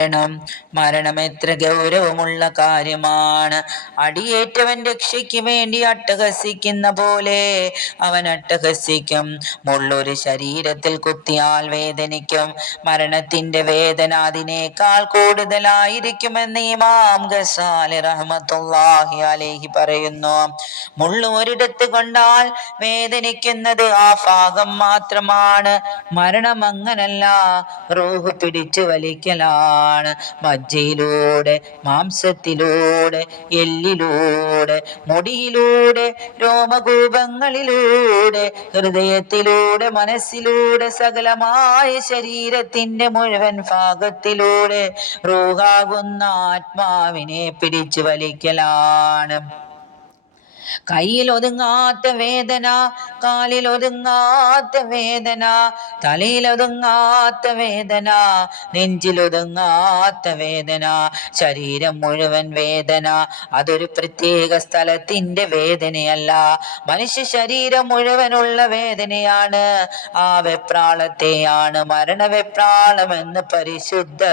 മരണം. മരണം എത്ര ഗൗരവമുള്ള കാര്യമാണ്. അടിയേറ്റവൻ രക്ഷയ്ക്ക് വേണ്ടി അട്ടഹസിക്കുന്ന പോലെ അവൻ അട്ടഹസിക്കും. മുള്ളൊരു ശരീരത്തിൽ കുത്തിയാൽ വേദനിക്കും. മരണത്തിന്റെ വേദന അതിനേക്കാൾ കൂടുതലായിരിക്കുമെന്ന് ഇമാം ഗസാലി റഹ്മത്തുള്ളാഹി അലേഹി പറയുന്നു. മുള്ളു ഒരിടത്ത് കൊണ്ടാൽ വേദനിക്കുന്നത് ആ ഭാഗം മാത്രമാണ്. മരണം അങ്ങനല്ല. റൂഹ് പിടിച്ചു വലിക്കലാണ്. ആണ് മജ്ജയിലൂടെ മാംസത്തിലൂടെ എല്ലിലൂടെ മുടിയിലൂടെ രോമകൂപങ്ങളിലൂടെ ഹൃദയത്തിലൂടെ മനസ്സിലൂടെ സകലമായ ശരീരത്തിന്റെ മുഴുവൻ ഭാഗത്തിലൂടെ റൂഹാകുന്ന ആത്മാവിനെ പിടിച്ചു വലിക്കലാണ്. കയ്യിൽ ഒതുങ്ങാത്ത വേദന കാലിൽ ഒതുങ്ങാത്ത വേദന തലയിൽ ഒതുങ്ങാത്ത വേദന നെഞ്ചിൽ ഒതുങ്ങാത്ത വേദന ശരീരം മുഴുവൻ വേദന. അതൊരു പ്രത്യേക സ്ഥലത്തിന്റെ വേദനയല്ല. മനുഷ്യ ശരീരം മുഴുവനുള്ള വേദനയാണ്. ആ വെപ്രാളത്തെയാണ് മരണവെപ്രാളം എന്ന് പരിശുദ്ധ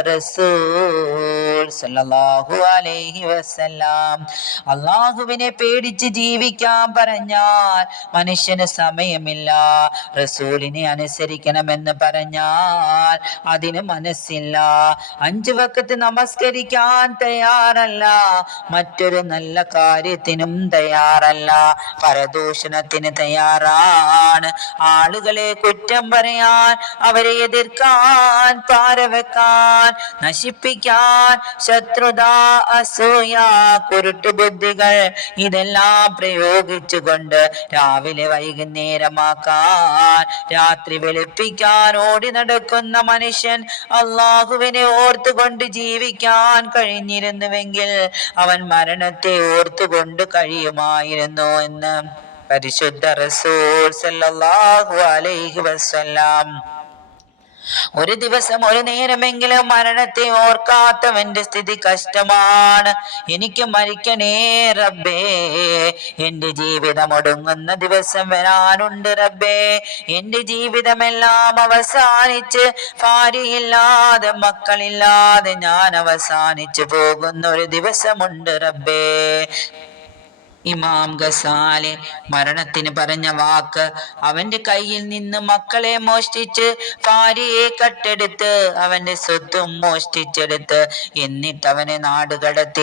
സല്ലല്ലാഹു അലൈഹി അള്ളാഹുവിനെ പേടിച്ച് ജീവിക്കാൻ പറഞ്ഞാൽ മനുഷ്യന് സമയമില്ല. റസൂലിനെ അനുസരിക്കണമെന്ന് പറഞ്ഞാൽ അതിന് മനസ്സില്ല. അഞ്ചു വക്കത്ത് നമസ്കരിക്കാൻ തയ്യാറല്ല. മറ്റൊരു നല്ല കാര്യത്തിനും തയ്യാറല്ല. പരദൂഷണത്തിന് തയ്യാറാണ്. ആളുകളെ കുറ്റം പറയാൻ അവരെ എതിർക്കാൻ പാരവെക്കാൻ നശിപ്പിക്കാൻ ശത്രുത അസൂയ കുരുട്ടുബുദ്ധികൾ ഇതെല്ലാം പ്രയോഗിച്ചുകൊണ്ട് രാവിലെ വൈകുന്നേരമാക്കാൻ രാത്രി വെളുപ്പിക്കാൻ ഓടി നടക്കുന്ന മനുഷ്യൻ അള്ളാഹുവിനെ ഓർത്തുകൊണ്ട് ജീവിക്കാൻ കഴിഞ്ഞിരുന്നുവെങ്കിൽ അവൻ മരണത്തെ ഓർത്തുകൊണ്ട് കഴിയുമായിരുന്നു എന്ന് പരിശുദ്ധ റസൂൽ സല്ലല്ലാഹു അലൈഹി വസല്ലം ഒരു ദിവസം ഒരു നേരമെങ്കിലും മരണത്തെ ഓർക്കാത്തവന്റെ സ്ഥിതി കഷ്ടമാണ്. എനിക്ക് മരിക്കണേ റബ്ബേ. എന്റെ ജീവിതം ഒടുങ്ങുന്ന ദിവസം വരാനുണ്ട് റബ്ബേ. എന്റെ ജീവിതമെല്ലാം അവസാനിച്ച് ഭാര്യയില്ലാതെ മക്കളില്ലാതെ ഞാൻ അവസാനിച്ചു പോകുന്ന ഒരു ദിവസമുണ്ട് റബ്ബേ. ഇമാം ഗസാലെ മരണത്തിന് പറഞ്ഞ വാക്ക് അവന്റെ കയ്യിൽ നിന്ന് മക്കളെ മോഷ്ടിച്ച് ഭാര്യയെ കട്ടെടുത്ത് അവന്റെ സ്വത്തും മോഷ്ടിച്ചെടുത്ത് എന്നിട്ട് അവനെ നാടുകടത്തി